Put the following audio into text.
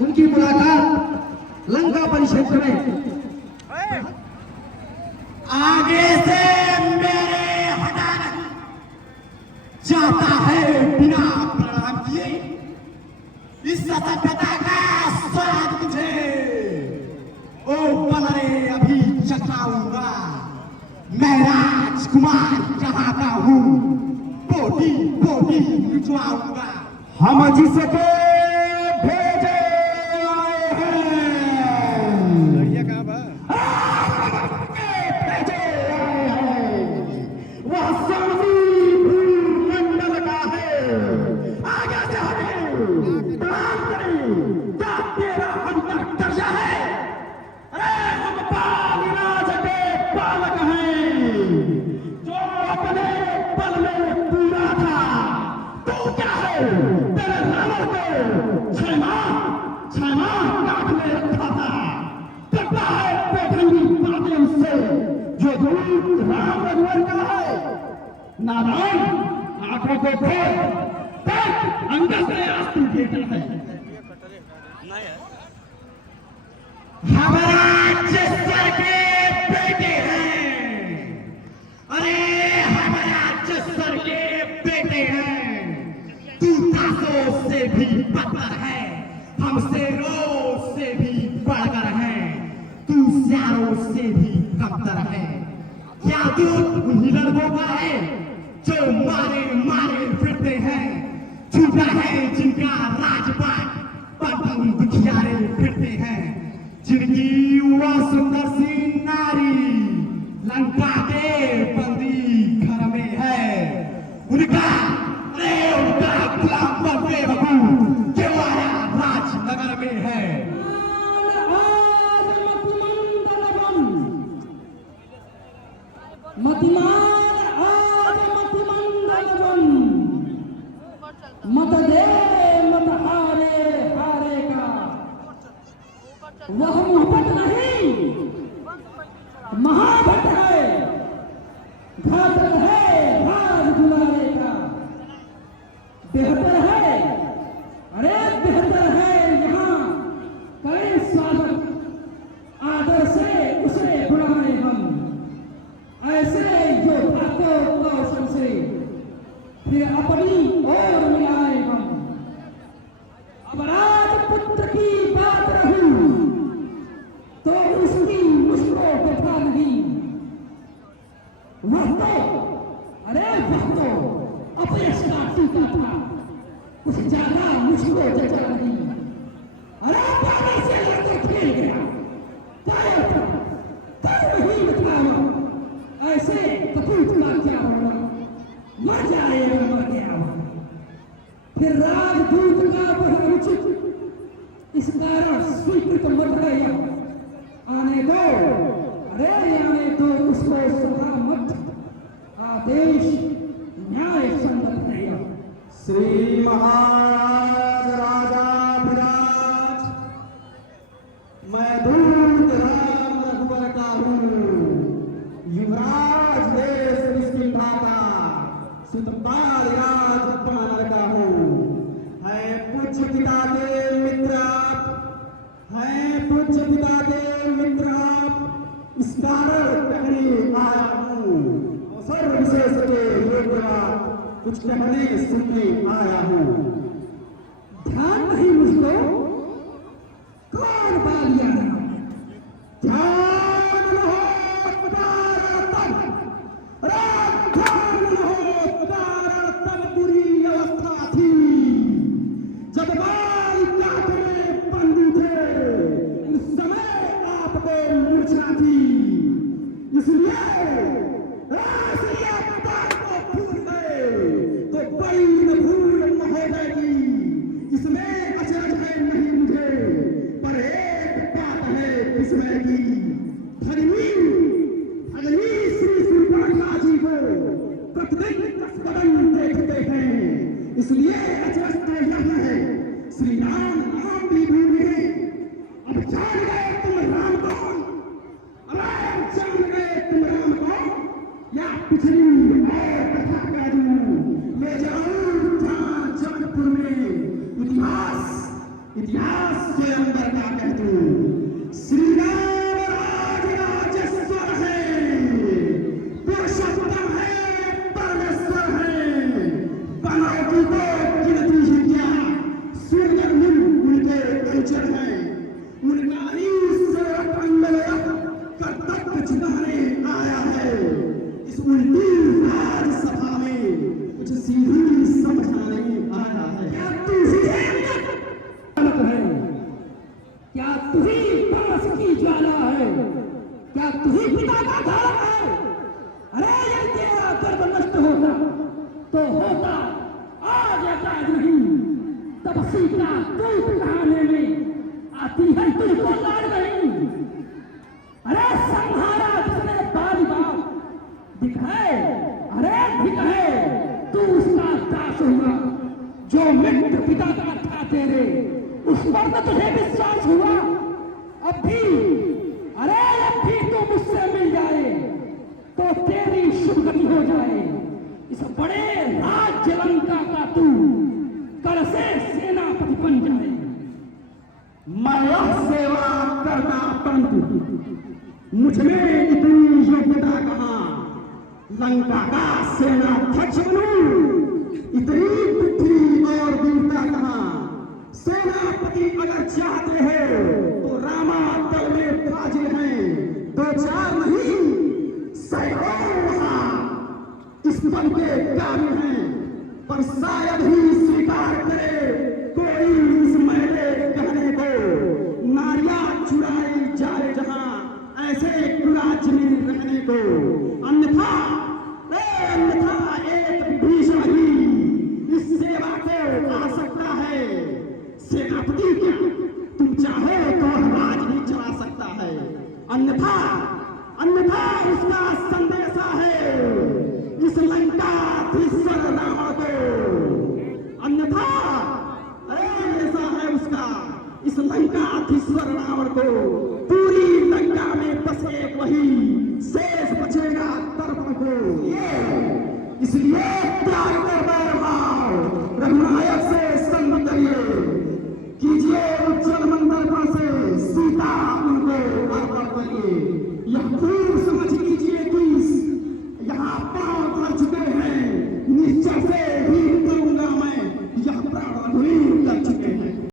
उनकी मुलाकात लंका परिक्षेत्र में आगे से मेरे हटा नहीं जाता है बिना प्रणाम किए इस सभ्यता का स्वाद तुझे ओ बनरे अभी चखाऊंगा मैं राजकुमार कहाँ का हूँ पोटी पोटी मिटवाऊंगा हम जिसको भेजे आए हैं लड़िया कहाँ बा? भेजे आए हैं वह स्वामी भूमंडल का है आगे से हमें प्रणाम करें क्या तेरा अंतर दर्जा है अरे हम पालीराज के पालक हैं जो अपने बल में पूरा था तू क्या है तेरे रावण को छह माह काट में रखा था करता है बेढंगी बातें उससे जो दूत राम रघुवर का है नारायण आंखों को खोल देख अंगद ने आस्ती बेटा है हमारा जस्सर के बेटे हैं अरे हमारा जस्सर के बेटे हैं तू तासों से भी बदतर है हम शेरों से भी बढ़कर है तू स्यारों से भी कमतर है क्या दूत उन्हीं लड़कों का है जो मारे मारे फिरते हैं झूठा है जिनका राजपाट पर दुखियारे फिरते हैं जिनकी वह सुंदर सी नारी लंका के बंदी घर में है उनका गुलाम पर बेवकूफ क्यों आया राजनगर में है मतिमान आज मतिमंडलवन मत दे मत हारे हारे का वह मोहब्बत नहीं महाभट है घातक है राज दुलारे का बेहतर है अरे बेहतर है यहाँ करें स्वागत आदर से उसे बुलाए हम ऐसे जो भागो कौशल से फिर अपनी ओर मिलाए हम अब राजपुत्र की बात रही तो उसकी मुझको कथा नहीं वह तो अरे वह तो अपयश का टीका था कुछ ज्यादा मुझको जचा नहीं अरे पानी से लेकर खेल गया कायर था कर नहीं बताया ऐसे कपूत का क्या होगा मर जाएगा मर गया फिर राजदूत का बहुरुचित इस कारण स्वीकृत मत गया आने दो अरे आने दो उसको सभा मत आदेश न्याय संगत है श्री महाराज राजाधिराज मैं दूत राम रघुवर का हूँ युवराज देश निष्किंधा का सुतपाल राज पानर का हूँ है पूज्य पिता के मित्र है पूज्य पिता के मित्र इस कारण कहने आया हूँ अवसर विशेष के योग्य कुछ कहने सुनने आया हूँ ध्यान नहीं मुझको कौन बालिया ध्यान रहो बुरी अवस्था थी जब बाल काट में बंदी थे उस समय आपको मूर्छा थी इसलिए को भूल गए तो बड़ी भूल महोदय की इसमें अचरज है नहीं मुझे पर एक बात है विस्मय की भगनी श्री श्रीपाठा जी को प्रतिदिन कसबदन देखते हैं इसलिए अचरज यह है श्री राम नाम भी भूल गए अब जान गए तुम राम कौन अब जान गए तुम राम कौन या पिछली स्वयंवर का कहतू। श्री राम राज राजेश्वर है, पुरुषोत्तम है, परमेश्वर है। बनावटी को गिनती ही क्या, सुंदर मुन उनके कंचन है। उनका ही सेवक अंगलया कर्तव्य चिताने आया है। इस उल्टी राजसभा में कुछ सीधी समझ नहीं आया है। क्या तू ही गलत है? क्या तू ही पास की ज्वाला है? क्या तू ही पिता का धारक है? अरे ये तेरा गर्भ नष्ट होता तो होता, आज एकाज नहीं तब सीता दूध कहाने में आती है तुझको लाड़ नहीं। अरे संहारा जिसने बाल बाप दिखाए, अरे दिखाए तू उसका दास हुआ। जो मित्र पिता का था तेरे, उस पर तो तुझे विश्वास हुआ। अब भी तू मुझसे मिल जाए तो तेरी शुभ गति हो जाए। इस बड़े राज्य लंका का तू कल से सेनापति बन जाए। मैं यह सेवा करना परंतु मुझ में इतनी योग्यता कहाँ, लंका का सेनाध्यक्ष बनूं। इतनी बुद्धि और वीरता कहाँ। सेनापति अगर चाहते हो तो रामा दल में फाजिल हैं, 2-4 नहीं सैकड़ों वहां इस पद के काबिल हैं। पर शायद ही स्वीकार करे कोई इस मैले कहने को। नारियां चुराई जाए जहां, ऐसे कुराज में रहने को। अन्यथा एक भीषण ही इस सेवा को आ सकता है। सेनापति क्या, तुम चाहो तो राज भी चला सकता है। अन्यथा उसका संदेशा है इस लंकाधीश्वर रावण को। अन्यथा ऐसा है उसका इस लंकाधीश्वर रावण को। पूरी लंका में बस एक वही शेष बचेगा दर्पण को। इसलिए त्याग कर बैरभाव, रघुनायक से संग करिए। कीजिए उज्जवल मंदर्पण से सीता उनको अर्पण करिए। यह